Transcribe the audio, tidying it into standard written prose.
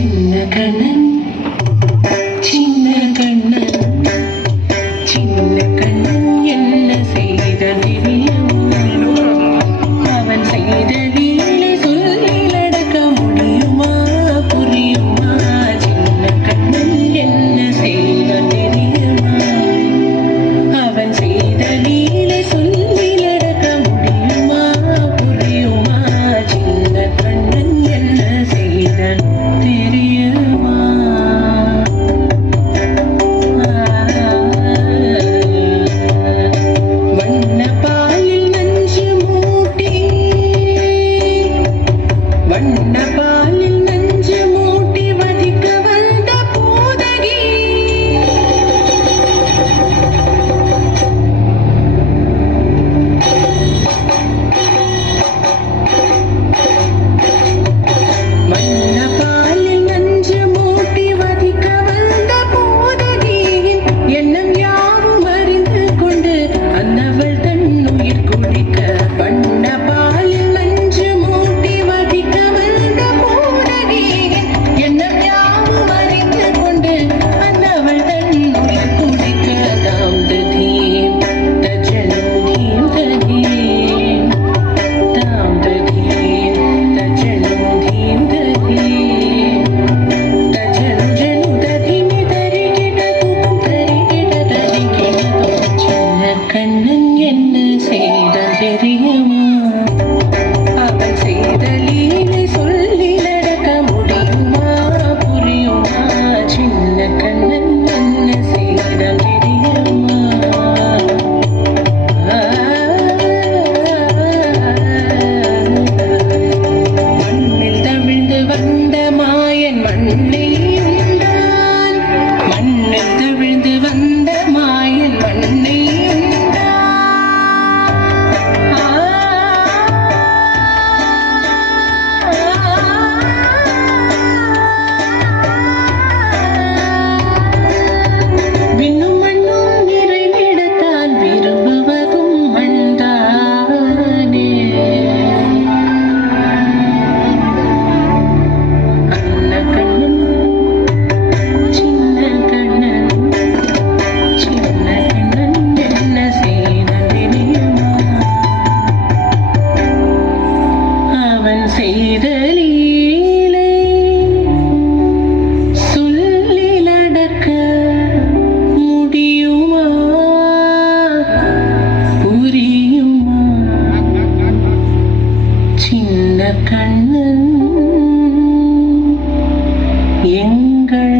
சின்ன கண்ணன் சின்ன கண்ணன் சின்ன கண்ணன் என்ன செய்த தெரியுமா? அவன் செய்த லீலை சொல்லில் அடக்க முடியுமா? புரியுமா? சின்ன கண்ணன் என்ன செய்த தெரியுமா? அவன் செய்த லீலை சொல்லில் அடக்க முடியுமா? புரியுமா? சின்ன கண்ணன் என்ன செய்த தெரியுமா? வண்ண பாலில் நஞ்சு மூட்டி வண்ண பாலில் நஞ்சு மூட்டி வதிக்க வந்த பூதகி வண்ண பாலில் நஞ்சு மூட்டி வதிக்க வந்த பூதகியின் எண்ணம் யாவும் அறிந்து கொண்டு அன்னவள் தன்னுயிர் குடிக்க வண்ண பாலில் நஞ்சு மூட்டி வதிக்க வந்த பூதகியின் எண்ணம் யாவும் அறிந்து கொண்டு அன்னவள் தன்னுயிர் குடிக்க தாம் ததீம் தஜனும் தீம் ததீம் தாம் ததீம் தஜனும் தீம் ததீம் தஜனும் ஜனும் ததீமி தரிகிட தூக்கும் தரிகிட தரிகிட தூக்கும் சின்ன கண்ணன் என்ன செய்தான் தெரியுமா? அவன் செய்த லீலை சொல்லில் அடக்க முடியுமா? புரியுமா? சின்ன கண்ணன் என்ன செய்தான் தெரியுமா? மண்ணில் தவிழ்ந்து வந்த மாயன் மண்ணை உண்டான். மண்ணில் தவிழ்ந்து வந்த மாயன் மண்ணை விண்ணும் மண்ணும் நிறைவிடத்தான் விரும்புவதும் மண்தானே. அன்ன கண்ணன் சின்ன கண்ணன் சின்ன கண்ணன் என்ன செய்தான் தெரியுமா? அவன் செய்த லீலை சொல்லில் அடக்க முடியுமா? புரியுமா? சின்ன கண்ணன் எங்கள்